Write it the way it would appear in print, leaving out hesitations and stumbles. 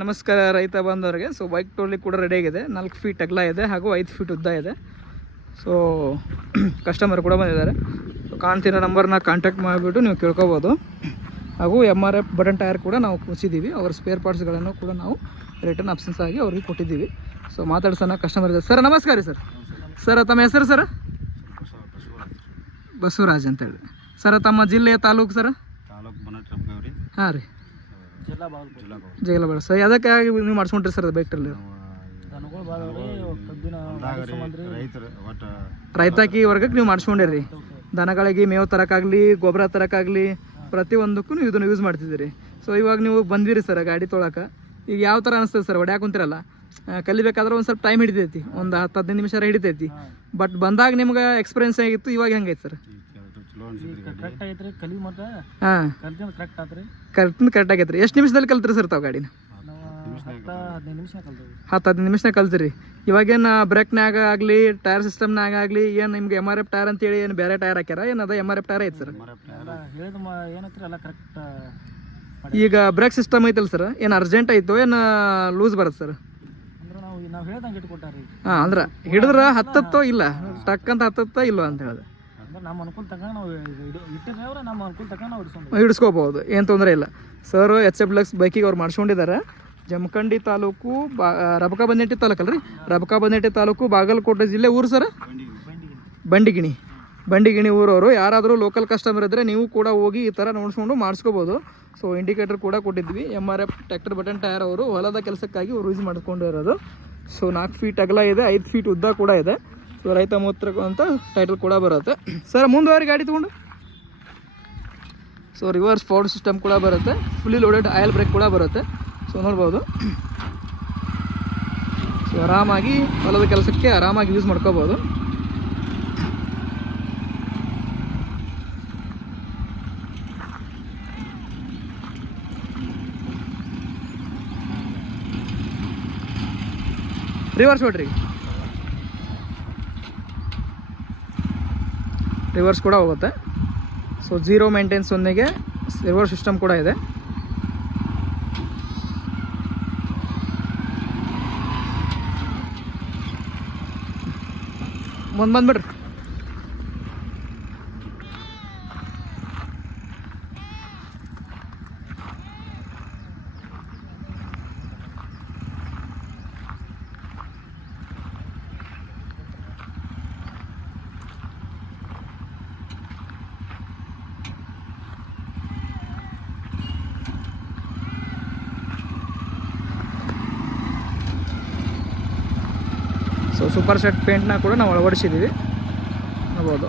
ನಮಸ್ಕಾರ ರೈತ ಬಾಂಧವರಿಗೆ. ಸೊ ಬೈಕ್ ಟೋಲಿ ಕೂಡ ರೆಡಿ ಆಗಿದೆ. 4 ಫೀಟ್ ಅಗಲ ಇದೆ ಹಾಗೂ 5 ಫೀಟ್ ಉದ್ದ ಇದೆ. ಸೊ ಕಸ್ಟಮರ್ ಕೂಡ ಬಂದಿದ್ದಾರೆ. ಸೊ ಕಾಣ್ತಿರೋ ನಂಬರ್ನ ಕಾಂಟ್ಯಾಕ್ಟ್ ಮಾಡಿಬಿಟ್ಟು ನೀವು ಕೇಳ್ಕೊಬೋದು. ಹಾಗೂ MRF ಬಟನ್ ಟೈರ್ ಕೂಡ ನಾವು ಕೂಸಿದ್ದೀವಿ. ಅವರ ಸ್ಪೇರ್ ಪಾರ್ಟ್ಸ್ಗಳನ್ನು ಕೂಡ ನಾವು ರಿಟರ್ನ್ ಆಪ್ಷನ್ಸ್ ಆಗಿ ಅವ್ರಿಗೆ ಕೊಟ್ಟಿದ್ದೀವಿ. ಸೊ ಮಾತಾಡ್ಸೋಣ ಕಸ್ಟಮರ್ ಇದೆ. ಸರ್ ನಮಸ್ಕಾರ ರೀ. ಸರ್ ತಮ್ಮ ಹೆಸರು ಸರ್? ಬಸವರಾಜ್ ಅಂತೇಳಿ. ಸರ್ ತಮ್ಮ ಜಿಲ್ಲೆ ತಾಲೂಕು ಸರ್? ಹಾಂ ರೀ, ಜೈಲ. ಸರ್ ಅದಕ್ಕಾಗಿ ನೀವು ಮಾಡಿಸ್ಕೊಂಡ್ರಿ ಸರ್ ಬೈಕ್ ಟ್ರೈಲರ್? ರೈತಾಕಿ ವರ್ಗಕ್ಕೆ ನೀವು ಮಾಡಿಸ್ಕೊಂಡಿರಿ. ದನಗಳಿಗೆ ಮೇವು ತರೋಕ್ಕಾಗಲಿ, ಗೊಬ್ಬರ ತರೋಕ್ಕಾಗಲಿ, ಪ್ರತಿಯೊಂದಕ್ಕೂ ನೀವು ಇದನ್ನು ಯೂಸ್ ಮಾಡ್ತಿದ್ದೀರಿ. ಸೊ ಇವಾಗ ನೀವು ಬಂದಿರಿ ಸರ್ ಗಾಡಿ ತೊಳಕ್ಕೆ. ಈಗ ಯಾವ ಥರ ಅನಿಸ್ತದೆ ಸರ್? ಹೊಡ್ಯಾಕೆ ಕುಂತಿರಲ್ಲ, ಕಲಿಬೇಕಾದ್ರೆ ಒಂದು ಸ್ವಲ್ಪ ಟೈಮ್ ಹಿಡಿತೈತಿ, ಒಂದು 10-15 ನಿಮಿಷ ಹಿಡಿತೈತಿ. ಬಟ್ ಬಂದಾಗ ನಿಮ್ಗೆ ಎಕ್ಸ್ಪೀರಿಯನ್ಸ್ ಆಗಿತ್ತು, ಇವಾಗ ಹೆಂಗೈತೆ ಸರ್? ಹಾಂ, ಕರೆಕ್ಟ್ ಆಗೈತ್ರಿ. ಎಷ್ಟು ನಿಮಿಷದಲ್ಲಿ ಕಲ್ತ್ರಿ ಸರ್ ತಾವು ಗಾಡಿನ? 10-15 ನಿಮಿಷನಾಗ ಕಲ್ತಿರಿ. ಇವಾಗೇನು ಬ್ರೇಕ್ನಾಗ ಆಗಲಿ, ಟೈರ್ ಸಿಸ್ಟಮ್ನಾಗ ಆಗಲಿ, ಏನು ನಿಮ್ಗೆ MRF ಟೈರ್ ಅಂತೇಳಿ ಏನು ಬೇರೆ ಟೈರ್ ಹಾಕ್ಯಾರ, ಏನು ಅದ MRF ಟೈರ್ ಐತೆ ಸರ್? ಈಗ ಬ್ರೇಕ್ ಸಿಸ್ಟಮ್ ಐತಲ್ಲ ಸರ್, ಏನು ಅರ್ಜೆಂಟ್ ಆಯಿತು ಏನು ಲೂಸ್ ಬರುತ್ತೆ ಸರ್? ಹಾಂ, ಅಂದ್ರೆ ಹಿಡಿದ್ರೆ ಹತ್ತತ್ತೋ ಇಲ್ಲ, ಟಕ್ ಅಂತ ಹತ್ತತ್ತೋ ಇಲ್ಲೋ ಅಂತ ಹೇಳಿದೆ. ಹಿಡಿಸ್ಕೋಬಹುದು, ಏನು ತೊಂದರೆ ಇಲ್ಲ ಸರ್. HF Lux ಬೈಕಿಗೆ ಅವ್ರು ಮಾಡಿಸ್ಕೊಂಡಿದ್ದಾರೆ. ಜಮಖಂಡಿ ತಾಲೂಕು, ರಬಕ ಬನ್ನೇಟಿ ತಾಲೂಕು ಅಲ್ರಿ? ರಬಕ ಬನ್ನೇಟಿ ತಾಲೂಕು, ಬಾಗಲಕೋಟೆ ಜಿಲ್ಲೆ. ಊರು ಸರ್? ಬಂಡಿಗಿಣಿ ಊರವರು. ಯಾರಾದರೂ ಲೋಕಲ್ ಕಸ್ಟಮರ್ ಇದ್ದರೆ ನೀವು ಕೂಡ ಹೋಗಿ ಈ ಥರ ನೋಡಿಸ್ಕೊಂಡು ಮಾಡಿಸ್ಕೋಬೋದು. ಸೊ ಇಂಡಿಕೇಟರ್ ಕೂಡ ಕೊಟ್ಟಿದ್ವಿ. MRF ಟ್ರ್ಯಾಕ್ಟರ್ ಬಟನ್ ಟೈರ್ ಅವರು ಹೊಲದ ಕೆಲಸಕ್ಕಾಗಿ ಅವ್ರು ಯೂಸ್ ಮಾಡ್ಕೊಂಡಿರೋದು. ಸೊ 4 ಫೀಟ್ ಅಗಲ ಇದೆ, 5 ಫೀಟ್ ಉದ್ದ ಕೂಡ ಇದೆ. ಸೊ ರೈತ ಮೂತ್ರ ಅಂತ ಟೈಟಲ್ ಕೂಡ ಬರುತ್ತೆ ಸರ್. ಮುಂದುವರಿ ಗಾಡಿ ತೊಗೊಂಡು. ಸೊ ರಿವರ್ಸ್ ಪವರ್ ಸಿಸ್ಟಮ್ ಕೂಡ ಬರುತ್ತೆ. ಫುಲ್ಲಿ ಲೋಡೆಡ್ ಆಯಿಲ್ ಬ್ರೇಕ್ ಕೂಡ ಬರುತ್ತೆ. ಸೊ ನೋಡ್ಬೋದು. ಸೊ ಆರಾಮಾಗಿ ಹೊಲದ ಕೆಲಸಕ್ಕೆ ಆರಾಮಾಗಿ ಯೂಸ್ ಮಾಡ್ಕೋಬೋದು. ರಿವರ್ಸ್ ಹೊಡ್ರಿ. ರಿವರ್ಸ್ ಕೂಡ ಹೋಗುತ್ತೆ. ಸೊ 0 ಮೇಂಟೆನ್ಸ್ ಒಂದಿಗೆ ರಿವರ್ಸ್ ಸಿಸ್ಟಮ್ ಕೂಡ ಇದೆ. ಬಂದ್ಬಿಡ್ರಿ. ಸೊ ಸೂಪರ್ ಸೆಟ್ ಪೇಂಟ್ನ ಕೂಡ ನಾವು ಅಳವಡಿಸಿದ್ದೀವಿ, ನೋಡ್ಬೋದು.